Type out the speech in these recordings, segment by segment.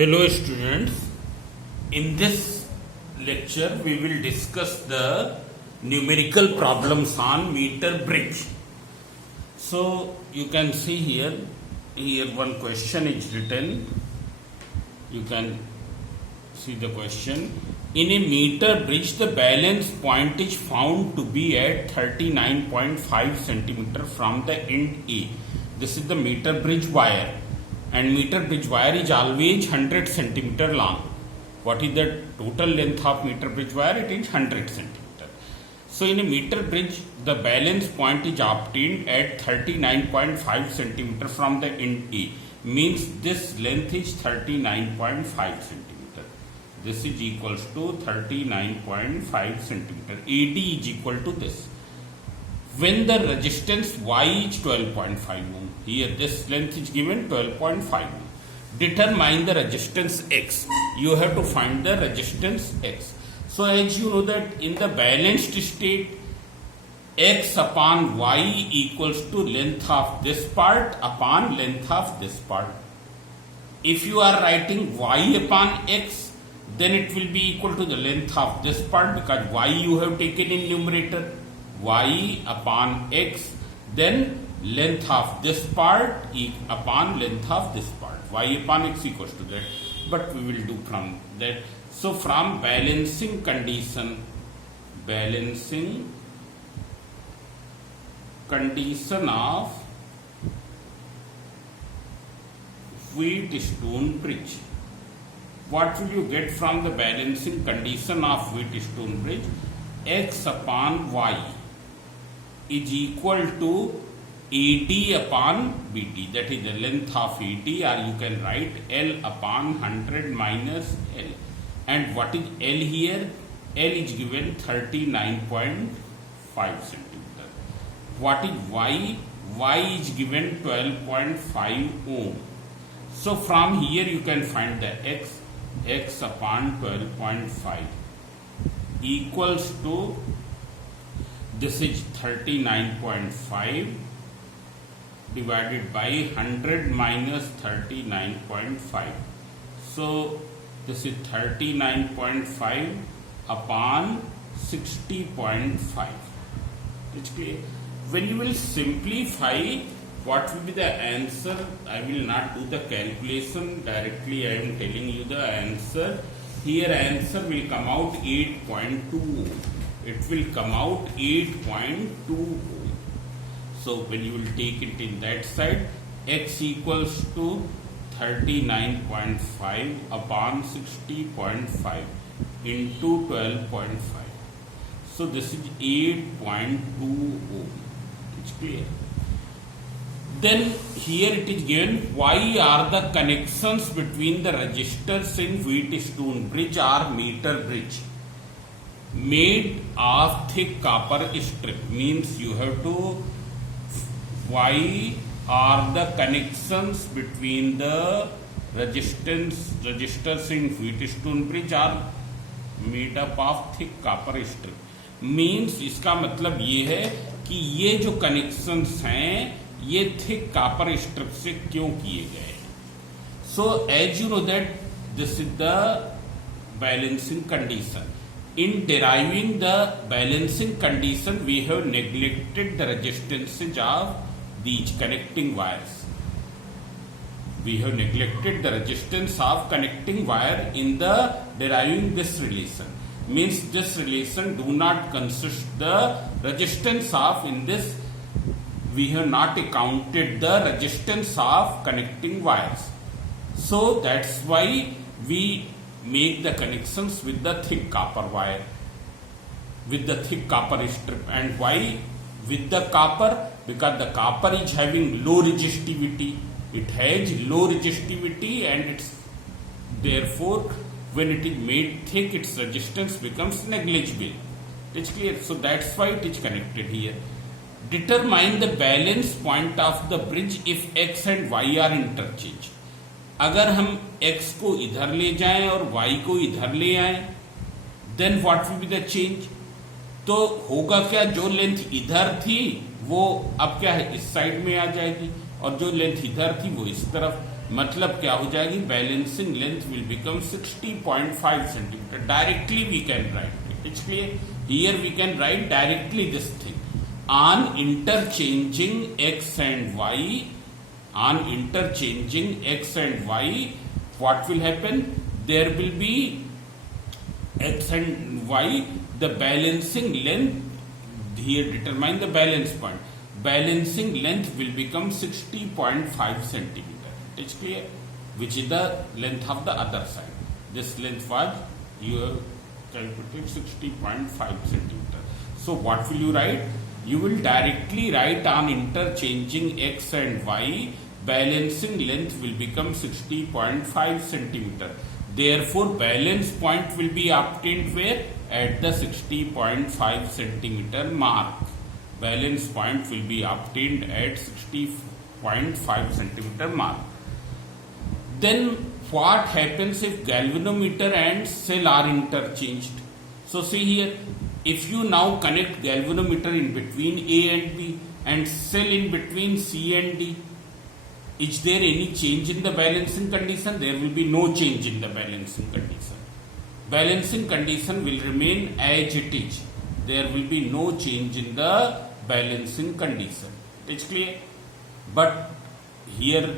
Hello students, in this lecture we will discuss the numerical problems on meter bridge. So you can see here one question is written. You can see the question. In a meter bridge the balance point is found to be at 39.5 centimeter from the end A. This is the meter bridge wire. And meter bridge wire is always 100 centimeter long. What is the total length of meter bridge wire? It is 100 centimeter. So in a meter bridge, the balance point is obtained at 39.5 centimeter from the end A. Means this length is 39.5 centimeter. This is equals to 39.5 centimeter. AD is equal to this. When the resistance Y is 12.5 ohm, here this length is given 12.5 ohm. Determine the resistance X. You have to find the resistance X. So as you know that in the balanced state, X upon Y equals to length of this part upon length of this part. If you are writing Y upon X, then it will be equal to the length of this part because Y you have taken in numerator. Y upon X, then length of this part upon length of this part. Y upon X equals to that. But we will do from that. So from balancing condition of Wheatstone bridge. What will you get from the balancing condition of Wheatstone bridge? X upon Y is equal to AD upon BD, that is the length of AD, or you can write L upon 100 minus L. And what is L here? L is given 39.5 centimeter. What is Y? Y is given 12.5 ohm. So from here you can find the X upon 12.5 equals to, this is 39.5 divided by 100 minus 39.5. So this is 39.5 upon 60.5. It's clear. When you will simplify, what will be the answer? I will not do the calculation directly. I am telling you the answer. Here answer will come out 8.2. It will come out 8.2. So when you will take it in that side, X equals to 39.5 upon 60.5 into 12.5. So this is 8.2 ohm. It's clear. Then here it is given, why are the connections between the resistors in Wheatstone bridge or meter bridge made of thick copper strip? Means you have to, why are the connections between the resistors in Wheatstone bridge are made up of thick copper strip? Means इसका मतलब ये है कि ये जो connections हैं ये thick copper strip से क्यों किए गए? So as you know that this is the balancing condition. In deriving the balancing condition, we have neglected the resistances of these connecting wires. We have neglected the resistance of connecting wire in the deriving this relation. Means this relation do not consist the resistance of, in this we have not accounted the resistance of connecting wires. So that's why we make the connections with the thick copper wire, with the thick copper strip. And why with the copper? Because the copper is having low resistivity. It has low resistivity, and it's therefore when it is made thick, its resistance becomes negligible. It's clear. So that's why it is connected here. Determine the balance point of the bridge if X and Y are interchanged. अगर हम X को इधर ले जाएं और Y को इधर ले आएं, then what will be the change? तो होगा क्या, जो लेंथ इधर थी वो अब क्या है, इस साइड में आ जाएगी, और जो लेंथ इधर थी वो इस तरफ. मतलब क्या हो जाएगी, balancing length will become 60.5 centimetre. Directly we can write it. इसलिए here we can write directly this thing. On interchanging x and y, what will happen? There will be x and y, the balancing length, here determine the balance point. Balancing length will become 60.5 centimeter. It is clear? Which is the length of the other side. This length was, you have calculated 60.5 centimeter. So what will you write? You will directly write on interchanging x and y, balancing length will become 60.5 centimeter. Therefore, balance point will be obtained where? At the 60.5 centimeter mark. Balance point will be obtained at 60.5 centimeter mark. Then what happens if galvanometer and cell are interchanged? So see here, if you now connect galvanometer in between A and B and cell in between C and D, is there any change in the balancing condition? There will be no change in the balancing condition. Balancing condition will remain as it is. There will be no change in the balancing condition. It is clear? But here,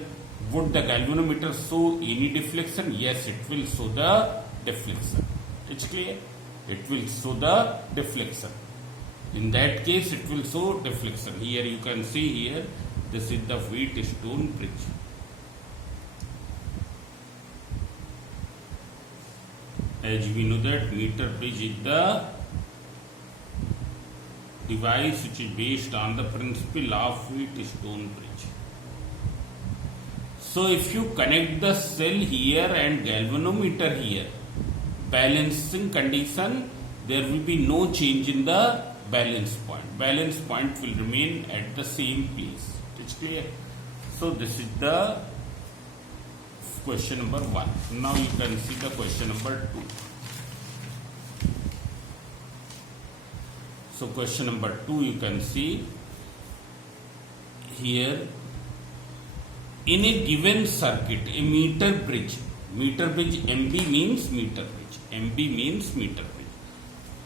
would the galvanometer show any deflection? Yes, it will show the deflection. It is clear? It will show the deflection. In that case, it will show deflection. Here you can see here, this is the Wheatstone bridge. As we know that meter bridge is the device which is based on the principle of Wheatstone bridge. So if you connect the cell here and galvanometer here, balancing condition, there will be no change in the balance point. Balance point will remain at the same place. It is clear? So this is the question number 1. Now you can see the question number 2. So question number 2, you can see here, in a given circuit, a meter bridge MB means meter bridge. MB means meter bridge.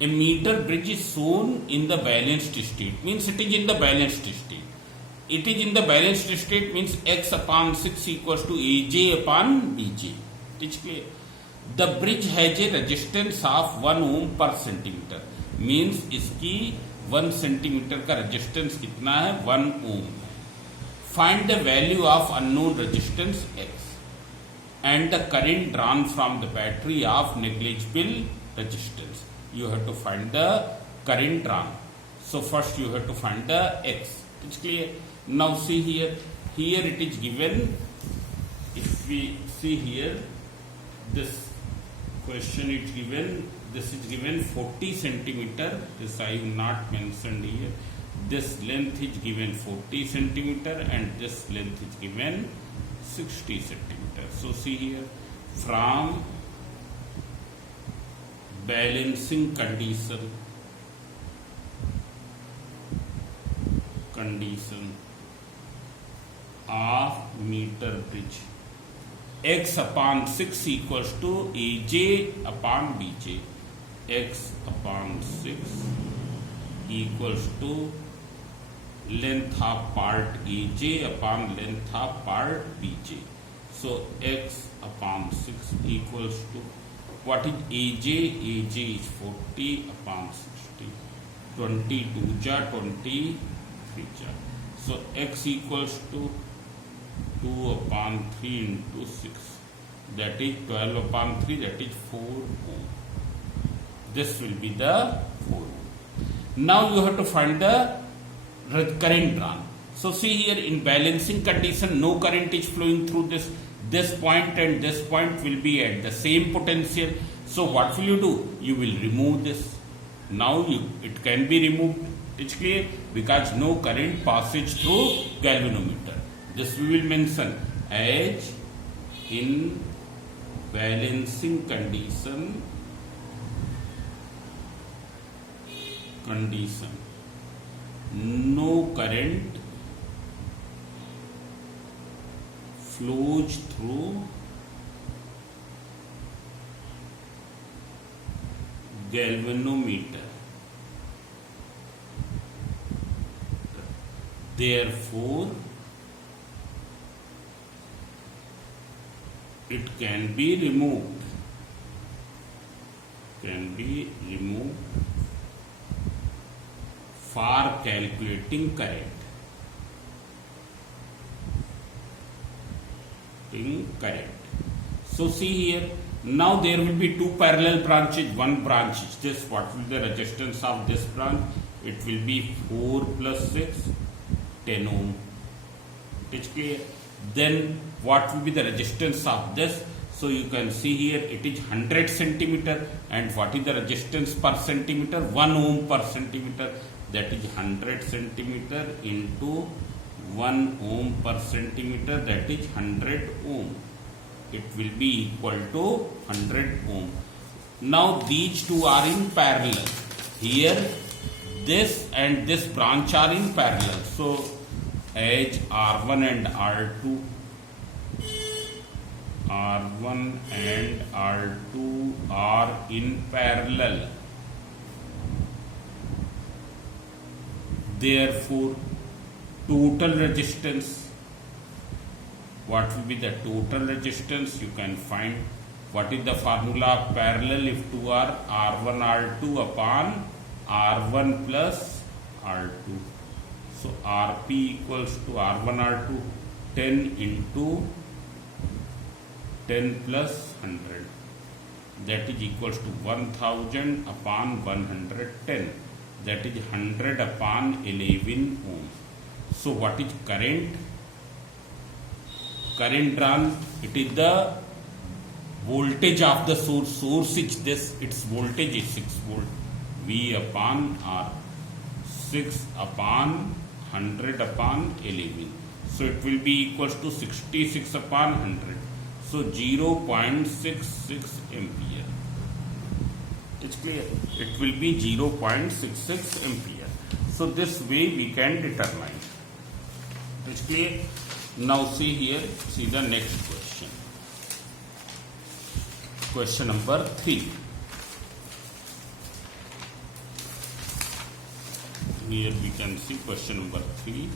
A meter bridge is shown in the balanced state, means it is in the balanced state. It is in the balanced state means x upon 6 equals to AJ upon BJ. It is clear? The bridge has a resistance of 1 ohm per centimeter. Means इसकी 1 centimeter का resistance कितना है? 1 ohm. Find the value of unknown resistance x and the current drawn from the battery of negligible resistance. You have to find the current drawn. So first you have to find the x. It's clear. Now see here. Here it is given. If we see here, this question is given. This is given 40 centimeter. This I have not mentioned here. This length is given 40 centimeter and this length is given 60 centimeter. So see here, from balancing condition of meter bridge, x upon 6 equals to AJ upon BJ. X upon 6 equals to length of part AJ upon length of part BJ. So x upon 6 equals to, what is AJ? AJ is 40 upon 60. 22 ja 23 ja. So x equals to 2 upon 3 into 6. That is 12 upon 3, that is 4 ohm. This will be the 4 ohm. Now you have to find the current drawn. So see here, in balancing condition, no current is flowing through this. This point and this point will be at the same potential. So what will you do? You will remove this. Now it can be removed. It's clear? Because no current passes through galvanometer. This we will mention as in balancing condition no current flows through galvanometer. Therefore, it can be removed. For calculating current. So see here, now there will be two parallel branches. One branch is this. What will be the resistance of this branch? It will be 4 plus 6, 10 ohm. It is clear. Then what will be the resistance of this? So you can see here it is 100 centimeter, and what is the resistance per centimeter? 1 ohm per centimeter. That is 100 centimeter into 1 ohm per centimeter, that is 100 ohm. It will be equal to 100 ohm. Now these two are in parallel. Here this and this branch are in parallel. So as R1 and R2 are in parallel, therefore total resistance, what will be the total resistance? You can find. What is the formula of parallel? If two are R1 R2 upon R1 plus R2. So Rp equals to R1 R2 10 into 10 plus 100, that is equals to 1000 upon 110, that is 100 upon 11 ohm. So what is current? Current drawn, it is the voltage of the source. Source is this, its voltage is 6 volt. V upon R, 6 upon 100 upon 11. So it will be equals to 66 upon 100. So 0.66 ampere. It's clear. It will be 0.66 ampere. So this way we can determine. It's clear. Now see here, see the next question. Question number 3. Here we can see question number 3.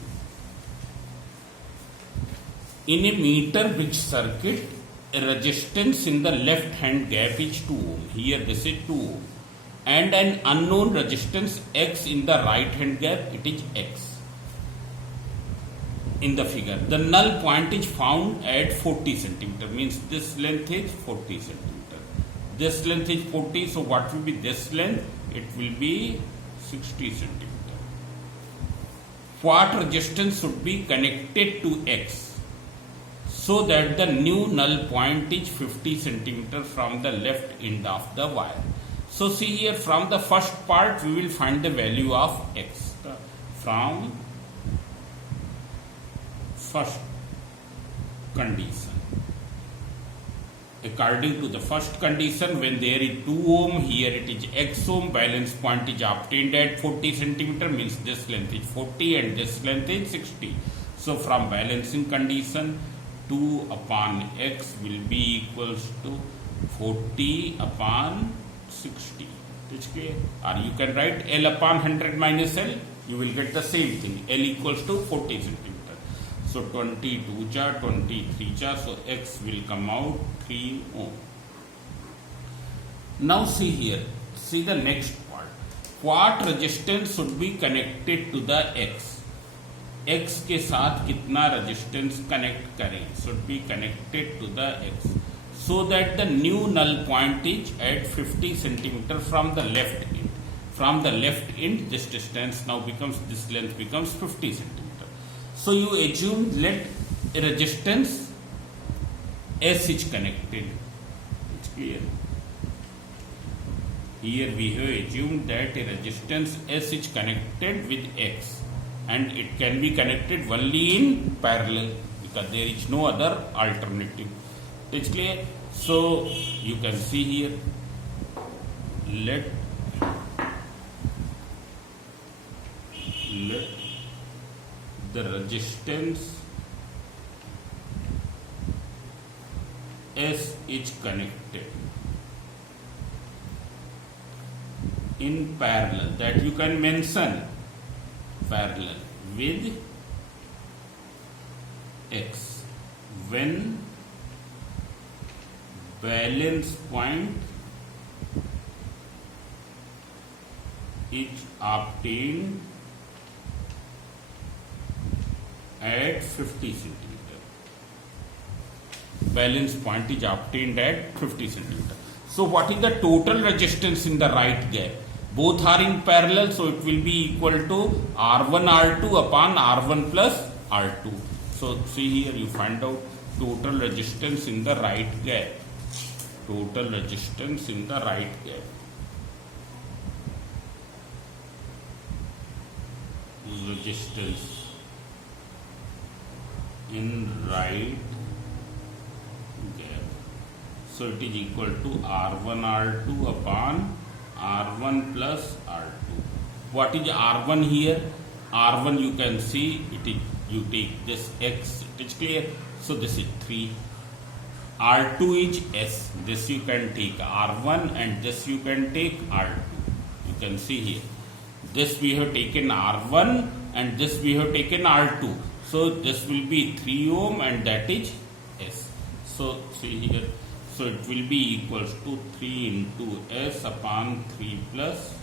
In a meter bridge circuit, a resistance in the left hand gap is 2 ohm. Here this is 2 ohm. And an unknown resistance X in the right hand gap, it is X. In the figure, the null point is found at 40 centimeter, means this length is 40 centimeter. This length is 40, so what will be this length? It will be 60 centimeter. What resistance should be connected to X so that the new null point is 50 centimeter from the left end of the wire? So see here, from the first part we will find the value of X. From first condition, according to the first condition, when there is 2 ohm, here it is X ohm, balance point is obtained at 40 centimeter, means this length is 40 and this length is 60. So from balancing condition, 2 upon X will be equals to 40 upon 60. It's clear? Or you can write L upon 100 minus L, you will get the same thing. L equals to 40 centimeter. So 22 cha, 23 cha, so X will come out 3 ohm. Now see here, see the next part. What resistance should be connected to the X? X के साथ कितना resistance connect करें? Should be connected to the X, so that the new null point is at 50 centimeter from the left end. From the left end, this distance now becomes, this length becomes 50 centimeter. So you assume let a resistance S is connected. It's clear. Here we have assumed that a resistance S is connected with X, and it can be connected only in parallel because there is no other alternative. It's clear. So you can see here, let the resistance S is connected in parallel, that you can mention parallel with X when balance point is obtained at 50 centimeter. Balance point is obtained at 50 centimeter. So what is the total resistance in the right gap? Both are in parallel, so it will be equal to R1 R2 upon R1 plus R2. So see here, you find out total resistance in the right gap. Total resistance in the right gap. Resistance in right gap. So it is equal to R1 R2 upon R1 plus R2. What is R1 here? R1 you can see, it is, you take this X, it is clear. So this is 3. R2 is S. This you can take R1 and this you can take R2. You can see here. This we have taken R1 and this we have taken R2. So this will be 3 ohm and that is S. So see here. So it will be equals to 3 into S upon 3 plus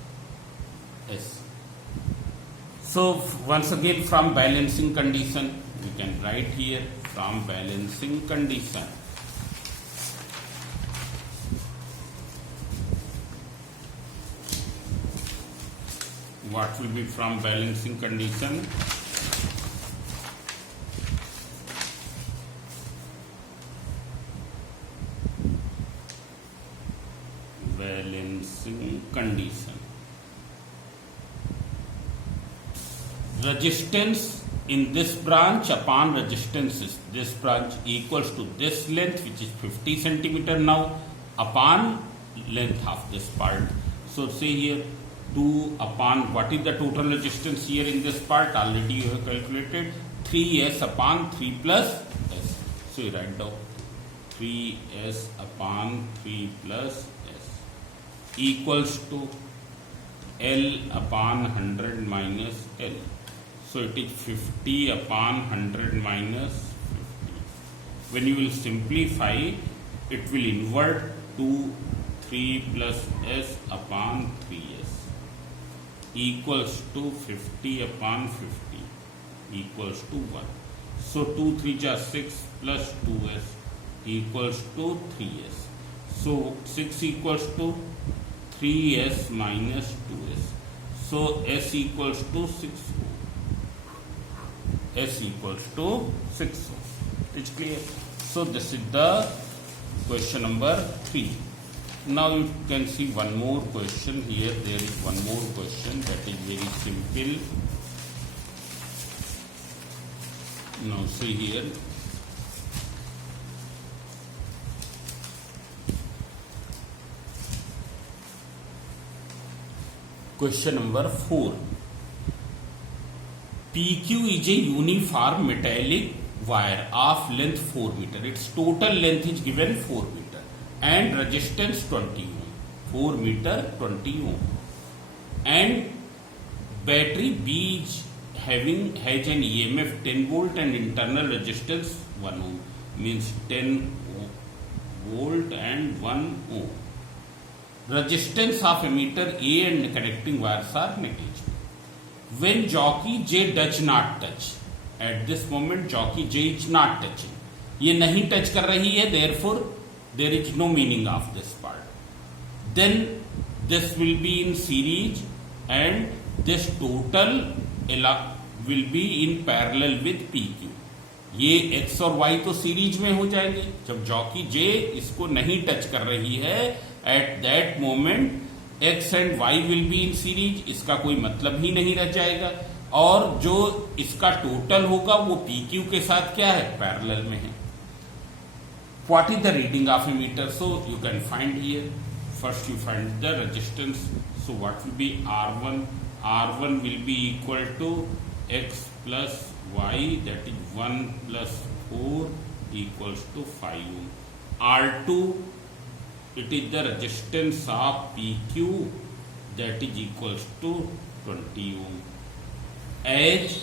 S. So once again from balancing condition, we can write here from balancing condition. What will be from balancing condition? Balancing condition. Resistance in this branch upon resistance is this branch equals to this length, which is 50 centimeter now, upon length of this part. So see here, 2 upon, what is the total resistance here in this part? Already you have calculated, 3S upon 3 plus S. So you write down 3S upon 3 plus S equals to L upon 100 minus L. So it is 50 upon 100 minus 50. When you will simplify, it will invert to 3 plus S upon 3S equals to 50 upon 50 equals to 1. So 2 3 are 6 plus 2S equals to 3S. So 6 equals to 3S minus 2S. So S equals to 6 ohm. S equals to 6 ohm. It's clear. So this is the question number 3. Now you can see one more question here. There is one more question that is very simple. Now see here. Question number 4. PQ is a uniform metallic wire of length 4 meter. Its total length is given 4 meter and resistance 20 ohm. 4 meter 20 ohm. And battery B is has an EMF 10 volt and internal resistance 1 ohm. Means 10 volt and 1 ohm. Resistance of emitter A and connecting wires are negligible. When jockey J does not touch, at this moment jockey J is not touching. ये नहीं touch कर रही है, therefore there is no meaning of this part. Then this will be in series and this total will be in parallel with PQ. ये X और Y तो series में हो जाएंगे. जब जॉकी J इसको नहीं टच कर रही है, at that moment X and Y will be in series. इसका कोई मतलब ही नहीं रह जाएगा. और जो इसका टोटल होगा वो PQ के साथ क्या है, पैरेलल में है. What is the reading of a meter? So you can find here. First you find the resistance. So what will be R1? R1 will be equal to X plus Y, that is 1 plus 4 equals to 5 ohm. R2, it is the resistance of PQ, that is equals to 20 ohm. As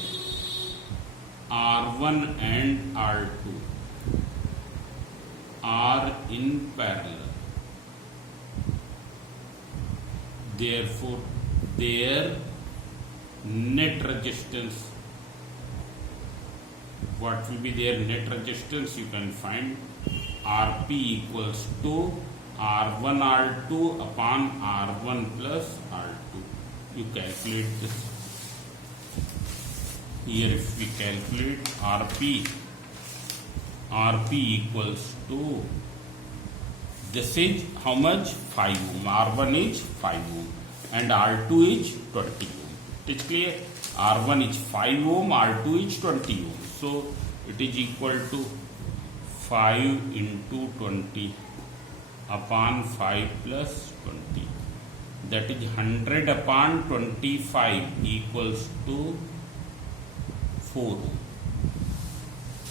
R1 and R2 are in parallel, therefore their net resistance, what will be their net resistance? You can find Rp equals to R1 R2 upon R1 plus R2. You calculate this. Here if we calculate Rp equals to, this is how much? 5 ohm. R1 is 5 ohm and R2 is 20 ohm. It is clear? R1 is 5 ohm, R2 is 20 ohm. So it is equal to 5 into 20 upon 5 plus 20. That is 100 upon 25 equals to 4 ohm.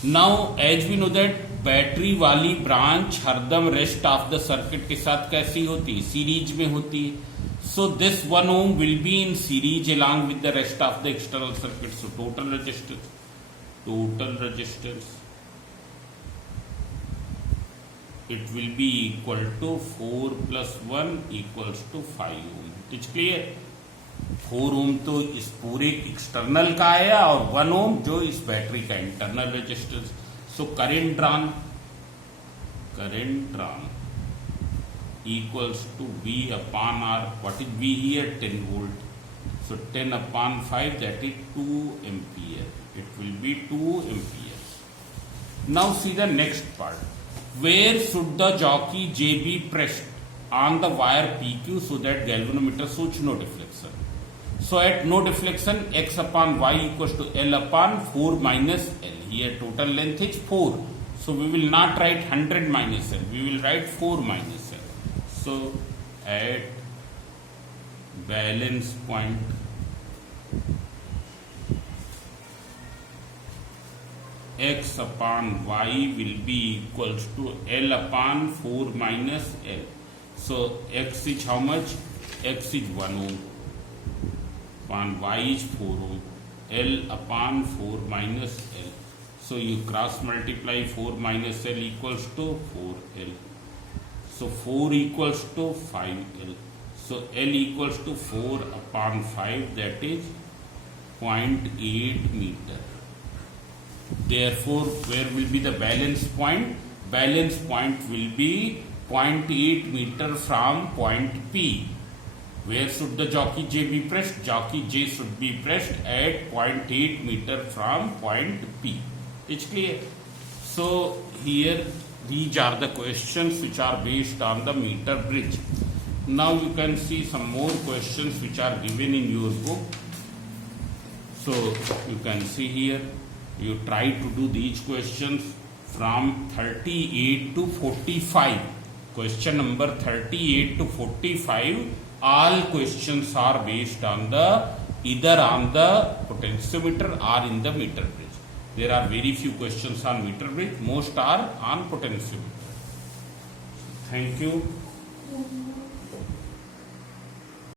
Now as we know that battery वाली branch हरदम rest of the circuit के साथ कैसी होती है? Series में होती है. So this 1 ohm will be in series along with the rest of the external circuit. So total resistance it will be equal to 4 plus 1 equals to 5 ohm. It's clear? 4 ohm तो इस पूरे external का आया और 1 ohm जो इस battery का internal resistance. So current drawn equals to V upon R. What is V here? 10 volt. So 10 upon 5, that is 2 ampere. It will be 2 amperes. Now see the next part. Where should the jockey J be pressed on the wire PQ so that galvanometer shows no deflection? So at no deflection, X upon Y equals to L upon 4 minus L. Here total length is 4. So we will not write 100 minus L. We will write 4 minus L. So at balance point, X upon Y will be equals to L upon 4 minus L. So X is how much? X is 1 ohm upon Y is 4 ohm. L upon 4 minus L. So you cross multiply 4 minus L equals to 4L. So 4 equals to 5L. So L equals to 4 upon 5, that is 0.8 meter. Therefore, where will be the balance point? Balance point will be 0.8 meter from point P. Where should the jockey J be pressed? Jockey J should be pressed at 0.8 meter from point P. It's clear? So here these are the questions which are based on the meter bridge. Now you can see some more questions which are given in your book. So you can see here, you try to do these questions from 38 to 45. Question number 38 to 45, all questions are based on the either on the potentiometer or in the meter bridge. There are very few questions on meter bridge, most are on potentiometer. Thank you.